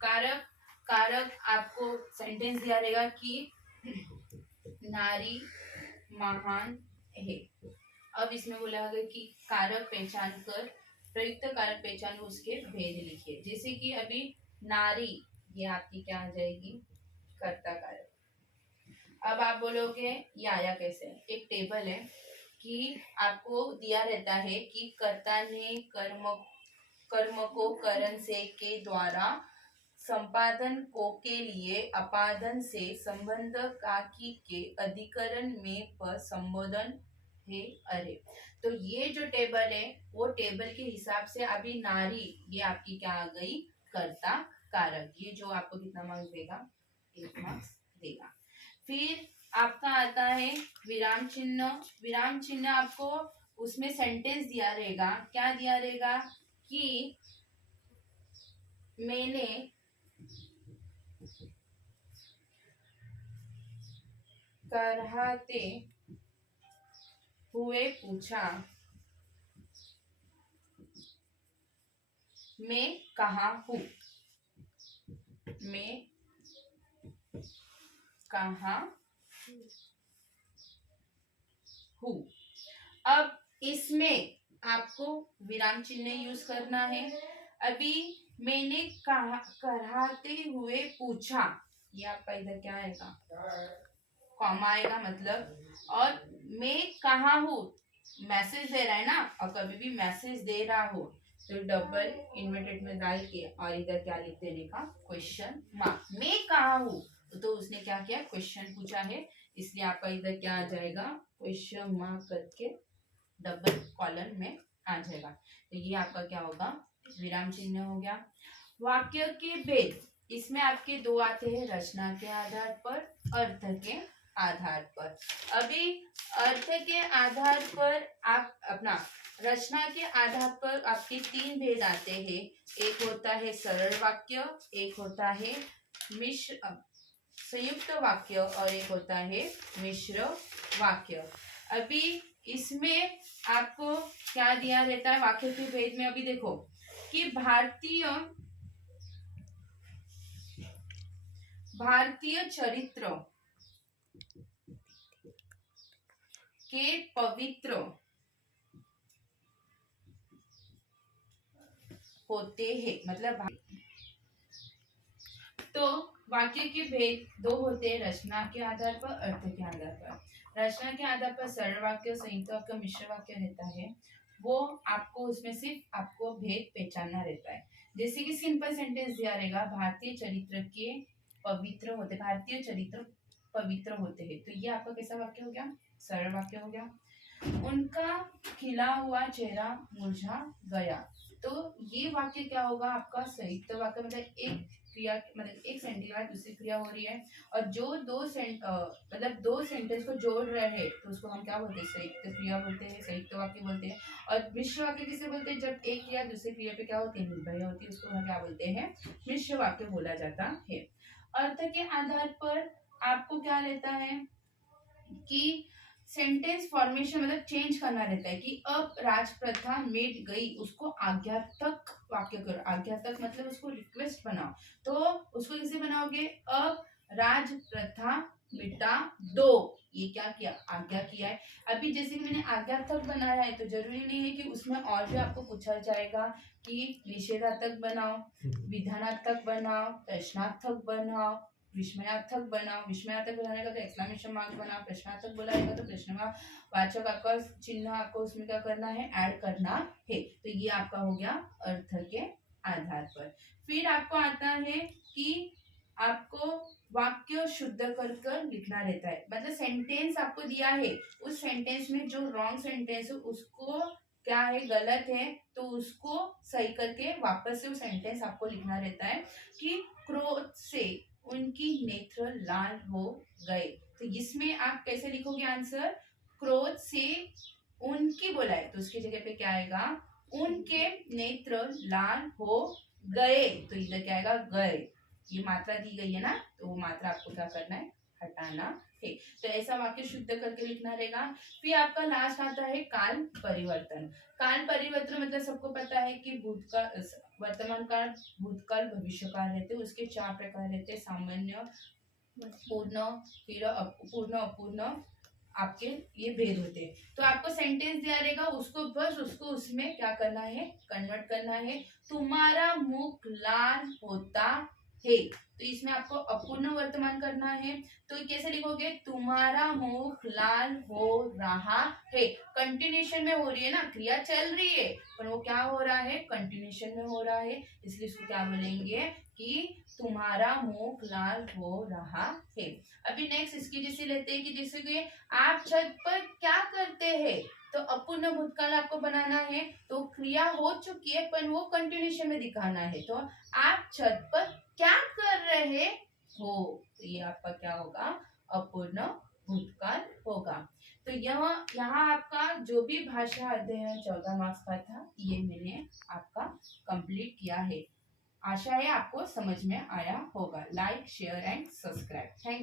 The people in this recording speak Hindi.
कारक कारक आपको सेंटेंस दिया रहेगा कि नारी महान है। अब इसमें बोला गया कि कारक पहचान कर, प्रयुक्त कारक पहचान उसके भेद लिखिए। जैसे कि अभी नारी, ये आपकी क्या आ जाएगी, कर्ता कारक। अब आप बोलोगे ये आया कैसे? एक टेबल है कि आपको दिया रहता है कि कर्ता ने कर्म को करण से के द्वारा संपादन को के लिए अपादन से संबंध काकी के अधिकरण में पर संबोधन है। अरे, तो ये जो टेबल है वो टेबल के हिसाब से अभी नारी, ये आपकी क्या आ गई, कर्ता कारक। ये जो आपको कितना मार्क्स देगा, 1 मार्क्स देगा। फिर आपका आता है विराम चिन्ह। विराम चिन्ह आपको उसमें सेंटेंस दिया रहेगा, क्या दिया रहेगा कि मैंने कराहते हुए पूछा, मैं कहाँ हूँ, मैं कहाँ हूँ। अब इसमें आपको विराम चिन्ह यूज करना है। अभी मैंने कहा कराहते हुए पूछा, ये आपका इधर क्या आएगा, कॉमा आएगा मतलब। और मैं कहाँ हूँ, मैसेज दे रहा है ना, और कभी भी मैसेज दे रहा हो तो डबल इन्वर्टेड में डाल के और इधर क्या लिख देने का, क्वेश्चन मार्क। मैं कहाँ हूँ, तो उसने क्या किया, क्वेश्चन पूछा है, इसलिए आपका इधर क्या आ जाएगा, क्वेश्चन मार्क करके डबल कॉलन में आ जाएगा। तो ये आपका क्या होगा, विराम चिन्ह हो गया। वाक्य के भेद, इसमें आपके दो आते हैं, रचना के आधार पर, अर्थ के आधार पर। अभी अर्थ के आधार पर आप अपना, रचना के आधार पर आपके 3 भेद आते हैं। एक होता है सरल वाक्य, एक होता है मिश्र संयुक्त वाक्य, और एक होता है मिश्र वाक्य। अभी इसमें आपको क्या दिया रहता है वाक्य के भेद में, अभी देखो कि भारतीय चरित्र के पवित्र होते हैं, मतलब तो वाक्य के भेद दो होते हैं, रचना के आधार पर, अर्थ के आधार पर। रचना के आधार पर सरल वाक्य, संयुक्त वाक्य, मिश्र वाक्य रहता है, वो आपको उसमें सिर्फ आपको भेद पहचानना रहता है। जैसे कि सिंपल सेंटेंस दिया रहेगा, भारतीय चरित्र के पवित्र होते, भारतीय चरित्र पवित्र होते हैं, तो ये आपका कैसा वाक्य हो गया, सरल वाक्य हो गया। उनका खिला हुआ चेहरा मुरझा गया, तो ये वाक्य क्या होगा आपका, संयुक्त वाक्य, मतलब एक क्रिया, मतलब एक सेंटेंस में दूसरी क्रिया हो रही है, और जो मतलब दो सेंटेंस को जोड़ रहे हैं तो उसको हम क्या बोलते हैं, संयुक्त क्रिया बोलते हैं, संयुक्त वाक्य बोलते हैं। और मिश्र वाक्य किसे बोलते हैं, जब एक क्रिया दूसरी क्रिया पे क्या होती है, निर्भर होती है, उसको हम क्या बोलते हैं, मिश्र वाक्य बोला जाता है। अर्थ के आधार पर आपको क्या रहता है कि सेंटेंस फॉर्मेशन मतलब चेंज करना रहता है कि अब राज प्रथा मिट गई, उसको आज्ञातक वाक्य करो। आज्ञातक मतलब उसको रिक्वेस्ट बनाओ, तो उसको कैसे बनाओगे, अब राज प्रथा मिटा दो, ये क्या किया, आज्ञा किया है। अभी जैसे कि मैंने आज्ञातक बनाया है, तो जरूरी नहीं है कि उसमें और भी आपको पूछा जाएगा कि निषेधात्मक बनाओ, विधानात्मक बनाओ, प्रश्नार्थक बनाओ, विस्मयार्थक बनाओ। विस्मयार्थक बनाने का तो एक्सक्लेमेशन मार्क बनाओ, प्रश्नार्थक बोलाएगा तो प्रश्न का वाचक आपका चिन्ह आपको उसमें क्या करना है, ऐड करना है। तो ये आपका हो गया अर्थ के आधार पर। फिर आपको आता है कि आपको वाक्य शुद्ध कर कर लिखना रहता है, मतलब सेंटेंस आपको दिया है, उस सेंटेंस में जो रॉन्ग सेंटेंस है उसको क्या है, गलत है, तो उसको सही करके वापस से वो सेंटेंस आपको लिखना रहता है कि क्रोध से उनकी नेत्र लाल हो गए। तो इसमें आप कैसे लिखोगे आंसर, क्रोध से उनकी बोला है तो उसकी जगह पे क्या आएगा, उनके नेत्र लाल हो गए, तो इधर क्या आएगा, गए। ये मात्रा दी गई है ना, तो वो मात्रा आपको क्या करना है, हटाना है। तो ऐसा वाक्य शुद्ध करके लिखना रहेगा। फिर आपका लास्ट आता है काल परिवर्तन। काल परिवर्तन मतलब सबको पता है कि वर्तमान काल, भूतकाल, भविष्य काल रहते हैं। उसके 4 प्रकार रहते हैं, सामान्य, पूर्ण, फिर पूर्ण, अपूर्ण, आपके ये भेद होते हैं। तो आपको सेंटेंस दिया रहेगा, उसको बस उसको उसमें क्या करना है, कन्वर्ट करना है। तुम्हारा मुख लाल होता है, तो इसमें आपको अपूर्ण वर्तमान करना है। तो कैसे लिखोगे, तुम्हारा मुख लाल हो रहा है। कंटिन्यूशन में हो रही है ना, क्रिया चल रही है पर वो क्या हो रहा है, कंटिन्यूशन में हो रहा है, इसलिए इसको क्या बोलेंगे कि तुम्हारा मुख लाल हो रहा है। अभी नेक्स्ट इसकी जैसे लेते हैं कि जैसे कि आप छत पर क्या करते हैं, तो अपूर्ण भूतकाल आपको बनाना है, तो क्रिया हो चुकी है पर वो कंटिन्यूशन में दिखाना है। तो आप छत पर क्या कर रहे हो, तो ये आपका क्या होगा, अपूर्ण भूतकाल होगा। तो यहाँ आपका जो भी भाषा अध्ययन 14 मार्क्स का था, ये मैंने आपका कंप्लीट किया है। आशा है आपको समझ में आया होगा। Like, share and subscribe. Thank